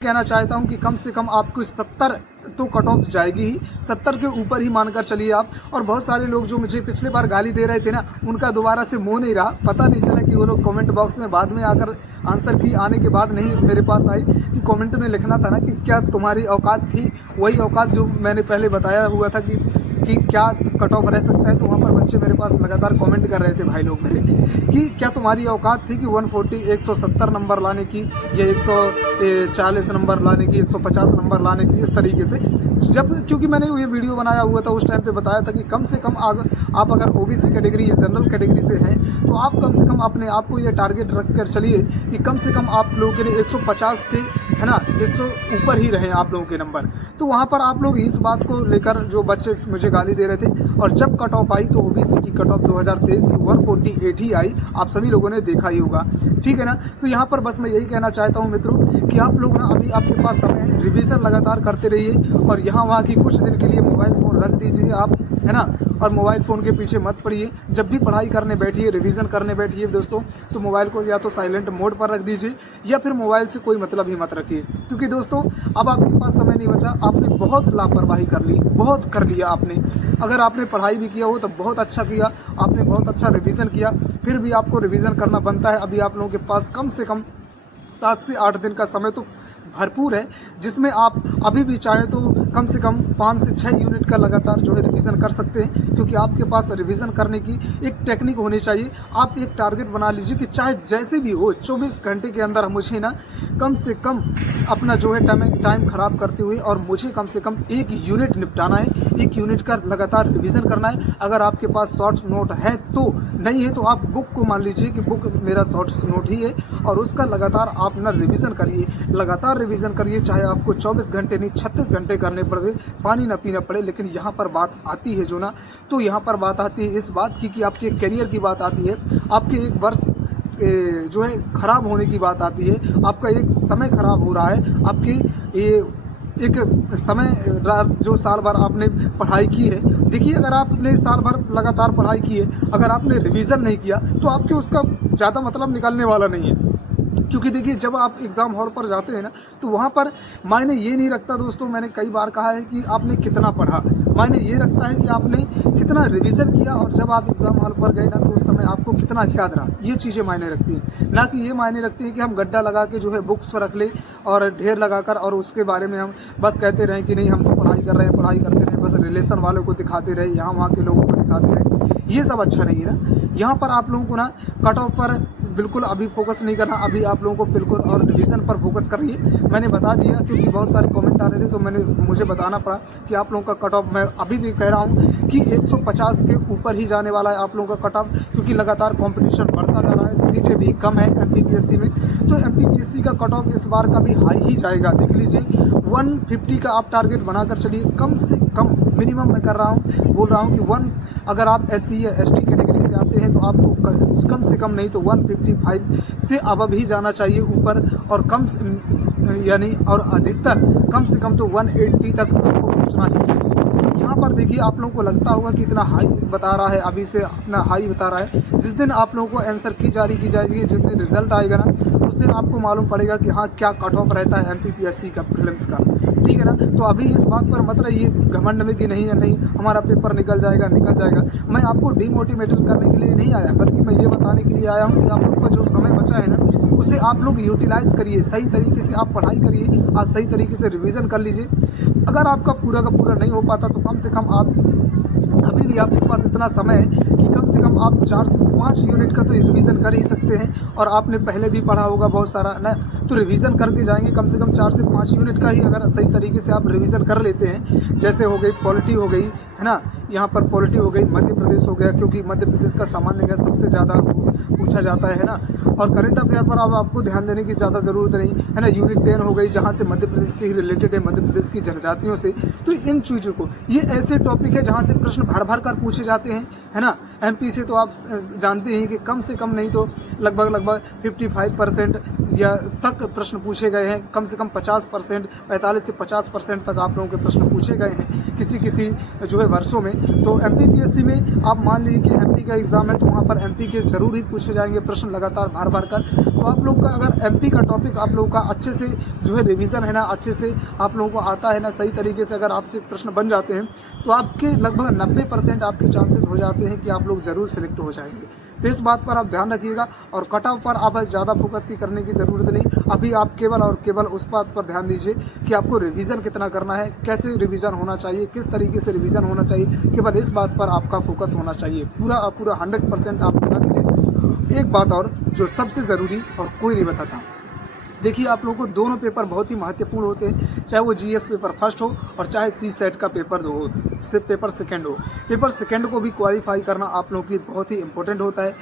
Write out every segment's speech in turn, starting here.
कहना चाहता हूं कि कम से कम आपको 70 तो कट ऑफ जाएगी ही, 70 के ऊपर ही मानकर चलिए आप। और बहुत सारे लोग जो मुझे पिछले बार गाली दे रहे थे ना, उनका दोबारा से मुंह नहीं रहा, पता नहीं चला कि वो लोग कमेंट बॉक्स में बाद में आकर आंसर की आने के बाद नहीं मेरे पास आई कि कमेंट में लिखना था ना कि क्या तुम्हारी औकात थी, वही औकात जो मैंने पहले बताया हुआ था कि क्या कट ऑफ रह सकता है। तो वहाँ पर बच्चे मेरे पास लगातार कमेंट कर रहे थे भाई लोग मेरे कि क्या तुम्हारी औकात थी कि 140 170 नंबर लाने की या 140 नंबर लाने की, 150 नंबर लाने की, इस तरीके से। जब क्योंकि मैंने ये वीडियो बनाया हुआ था उस टाइम पे बताया था कि कम से कम आप अगर ओबीसी कैटेगरी या जनरल कैटेगरी से हैं तो आप कम से कम अपने आप को ये टारगेट रख कर चलिए कि कम से कम आप लोगों के लिए 150 के, है ना, 100 ऊपर ही रहे आप लोगों के नंबर। तो वहाँ पर आप लोग इस बात को लेकर जो बच्चे मुझे गाली दे रहे थे, और जब कट ऑफ आई तो ओबीसी की कट ऑफ 2023 की 148 ही आई, आप सभी लोगों ने देखा ही होगा, ठीक है ना। तो यहाँ पर बस मैं यही कहना चाहता हूँ मित्रों कि आप लोग ना अभी आपके पास समय है, रिवीजन लगातार करते रहिए और यहाँ वहाँ की कुछ दिन के लिए मोबाइल फ़ोन रख दीजिए आप, है ना, और मोबाइल फ़ोन के पीछे मत पड़िए। जब भी पढ़ाई करने बैठिए, रिवीजन करने बैठिए दोस्तों, तो मोबाइल को या तो साइलेंट मोड पर रख दीजिए या फिर मोबाइल से कोई मतलब ही मत रखिए। क्योंकि दोस्तों अब आपके पास समय नहीं बचा, आपने बहुत लापरवाही कर ली, बहुत कर लिया आपने। अगर आपने पढ़ाई भी किया हो तो बहुत अच्छा किया, आपने बहुत अच्छा रिवीजन किया, फिर भी आपको रिवीजन करना बनता है। अभी आप लोगों के पास कम से कम 7 से 8 दिन का समय तो भरपूर है, जिसमें आप अभी भी चाहें तो कम से कम 5 से 6 यूनिट का लगातार जो है रिवीजन कर सकते हैं। क्योंकि आपके पास रिवीजन करने की एक टेक्निक होनी चाहिए। आप एक टारगेट बना लीजिए कि चाहे जैसे भी हो 24 घंटे के अंदर मुझे ना कम से कम अपना जो है टाइम ख़राब करते हुए और मुझे कम से कम 1 यूनिट निपटाना है, 1 यूनिट का लगातार रिवीजन करना है। अगर आपके पास शॉर्ट नोट है तो नहीं है तो आप बुक को मान लीजिए कि बुक मेरा शॉर्ट नोट ही है और उसका लगातार आप ना रिवीजन करिए, लगातार रिवीजन करिए। चाहे आपको 24 घंटे नहीं 36 घंटे करने पड़े, पानी ना पीना पड़े। लेकिन यहाँ पर बात आती है जो ना, तो यहाँ पर बात आती है इस बात की कि आपके करियर की बात आती है, आपके एक वर्ष जो है ख़राब होने की बात आती है, आपका एक समय ख़राब हो रहा है, आपकी ये एक समय जो साल भर आपने पढ़ाई की है। देखिए अगर आपने साल भर लगातार पढ़ाई की है, अगर आपने रिवीजन नहीं किया तो आपके उसका ज़्यादा मतलब निकलने वाला नहीं है। क्योंकि देखिए जब आप एग्ज़ाम हॉल पर जाते हैं ना तो वहाँ पर मायने ये नहीं रखता दोस्तों, मैंने कई बार कहा है कि आपने कितना पढ़ा, मायने ये रखता है कि आपने कितना रिवीजन किया और जब आप एग्ज़ाम हॉल पर गए ना तो उस समय आपको कितना याद रहा। ये चीज़ें मायने रखती हैं, ना कि ये मायने रखती हैं कि हम गड्ढा लगा के जो है बुक्स रख ले और ढेर लगाकर और उसके बारे में हम बस कहते रहें कि नहीं हम तो पढ़ाई कर रहे हैं, पढ़ाई करते रहें, बस रिलेशन वालों को दिखाते रहे, यहाँ वहाँ के लोगों को दिखाते रहे। ये सब अच्छा नहीं है ना। यहाँ पर आप लोगों को ना कट ऑफ पर बिल्कुल अभी फोकस नहीं करना, अभी आप लोगों को बिल्कुल और रिवीजन पर फोकस करिए। मैंने बता दिया क्योंकि बहुत सारे कमेंट आ रहे थे तो मुझे बताना पड़ा कि आप लोगों का कट ऑफ, मैं अभी भी कह रहा हूँ कि 150 के ऊपर ही जाने वाला है आप लोगों का कट ऑफ। क्योंकि लगातार कंपटीशन बढ़ता जा रहा है, सीटें भी कम है एमपीपीएससी में, तो एमपीपीएससी का कट ऑफ इस बार का भी हाई ही जाएगा। देख लीजिए 150 का आप टारगेट बनाकर चलिए, कम से कम मिनिमम मैं कर रहा हूँ, बोल रहा हूँ कि अगर आप एससी या एसटी कैटेगरी से आते हैं तो आपको कम से कम नहीं तो 155 से अब ही जाना चाहिए ऊपर, और कम यानी और अधिकतर कम से कम तो 180 तक आपको पहुंचना ही चाहिए। यहाँ पर देखिए आप लोगों को लगता होगा कि इतना हाई बता रहा है, अभी से अपना हाई बता रहा है। जिस दिन आप लोगों को आंसर की जारी की जाएगी, जिस दिन रिजल्ट आएगा ना उस दिन आपको मालूम पड़ेगा कि हाँ क्या कट ऑफ रहता है एमपीपीएससी का प्रीलिम्स का, ठीक है ना। तो अभी इस बात पर मत रहिए घमंड में कि नहीं है, नहीं हमारा पेपर निकल जाएगा। मैं आपको डिमोटिवेटेड करने के लिए नहीं आया, बल्कि मैं ये बताने के लिए आया हूँ कि आप लोग का जो समय बचा है ना उसे आप लोग यूटिलाइज़ करिए, सही तरीके से आप पढ़ाई करिए, आज सही तरीके से रिवीजन कर लीजिए। अगर आपका पूरा का पूरा नहीं हो पाता तो कम से कम आप अभी भी आपके पास इतना समय है कि कम से कम आप 4 से 5 यूनिट का तो रिवीजन कर ही सकते हैं। और आपने पहले भी पढ़ा होगा बहुत सारा ना, तो रिवीजन करके जाएंगे कम से कम 4 से 5 यूनिट का ही अगर सही तरीके से आप रिवीजन कर लेते हैं। जैसे हो गई पॉलिटी हो गई, है ना, यहाँ पर पॉलिटी हो गई, मध्य प्रदेश हो गया क्योंकि मध्य प्रदेश का सामान्य ज्ञान सबसे ज़्यादा पूछा जाता है ना। और करंट अफेयर पर अब आपको ध्यान देने की ज़्यादा ज़रूरत नहीं है ना। यूनिट 10 हो गई जहाँ से मध्य प्रदेश से ही रिलेटेड है, मध्य प्रदेश की जनजातियों से। तो इन चीज़ों को, ये ऐसे टॉपिक है जहाँ से प्रश्न भर भर कर पूछे जाते हैं, है ना। एमपी से तो आप जानते हैं कि कम से कम नहीं तो लगभग 55% या तक प्रश्न पूछे गए हैं, कम से कम 50%, 45 से 50% तक आप लोगों के प्रश्न पूछे गए हैं किसी जो है वर्षों में। तो एमपीपीएससी में आप मान लीजिए कि एमपी का एग्ज़ाम है, तो वहाँ पर एमपी के ज़रूर ही पूछे जाएंगे प्रश्न लगातार बार बार कर। तो आप लोग का अगर एमपी का टॉपिक आप लोगों का अच्छे से जो है रिवीजन है ना, अच्छे से आप लोगों को आता है ना, सही तरीके से अगर आपसे प्रश्न बन जाते हैं तो आपके लगभग 90% आपके चांसेस हो जाते हैं कि आप लोग ज़रूर सिलेक्ट हो जाएंगे। तो इस बात पर आप ध्यान रखिएगा और कट ऑफ पर आप ज़्यादा फोकस की करने की ज़रूरत नहीं। अभी आप केवल और केवल उस बात पर ध्यान दीजिए कि आपको रिवीजन कितना करना है, कैसे रिवीजन होना चाहिए, किस तरीके से रिवीजन होना चाहिए, केवल इस बात पर आपका फोकस होना चाहिए। पूरा 100% आप बता दीजिए। एक बात और जो सबसे ज़रूरी और कोई नहीं बताता, देखिए आप लोगों को दोनों पेपर बहुत ही महत्वपूर्ण होते हैं, चाहे वो जीएस पेपर फर्स्ट हो और चाहे सी सेट का पेपर हो से पेपर सेकंड हो। पेपर सेकंड को भी क्वालिफाई करना आप लोगों की बहुत ही इंपॉर्टेंट होता है।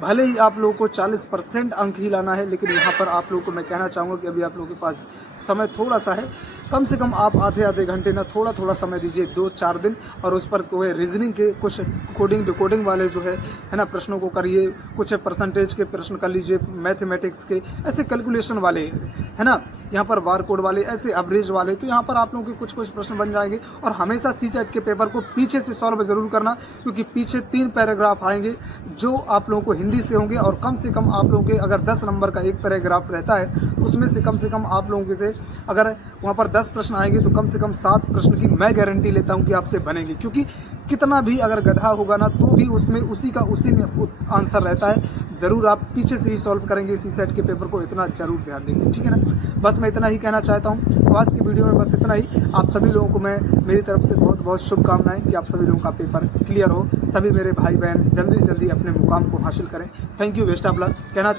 भले ही आप लोगों को 40% अंक ही लाना है, लेकिन यहाँ पर आप लोगों को मैं कहना चाहूँगा कि अभी आप लोगों के पास समय थोड़ा सा है। कम से कम आप आधे घंटे ना थोड़ा समय दीजिए, 2-4 दिन, और उस पर कोई रीजनिंग के कुछ कोडिंग डिकोडिंग वाले जो है ना प्रश्नों को करिए, कुछ परसेंटेज के प्रश्न कर लीजिए, मैथमेटिक्स के ऐसे कैलकुलेशन वाले है ना, यहाँ पर बार कोड वाले, ऐसे एवरेज वाले, तो यहाँ पर आप लोगों के कुछ प्रश्न बन जाएंगे। और हमेशा सी सेट के पेपर को पीछे से सॉल्व ज़रूर करना, क्योंकि पीछे 3 पैराग्राफ आएंगे जो आप लोगों को हिंदी से होंगे, और कम से कम आप लोगों के अगर 10 नंबर का एक पैराग्राफ रहता है तो उसमें से कम आप लोगों के से अगर वहाँ पर 10 प्रश्न आएंगे तो कम से कम 7 प्रश्न की मैं गारंटी लेता हूँ कि आपसे बनेंगे। क्योंकि कितना भी अगर गधा होगा ना तो भी उसमें उसी में आंसर रहता है। ज़रूर आप पीछे से ही सॉल्व करेंगे सी सेट के पेपर को, इतना ज़रूर ध्यान देंगे, ठीक है ना। बस मैं इतना ही कहना चाहता हूँ। तो आज की वीडियो में बस इतना ही। आप सभी लोगों को मैं मेरी तरफ से बहुत शुभकामनाएं कि आप सभी लोगों का पेपर क्लियर हो, सभी मेरे भाई बहन जल्दी से जल्दी अपने मुकाम को हासिल करें। Thank you, best of luck कहना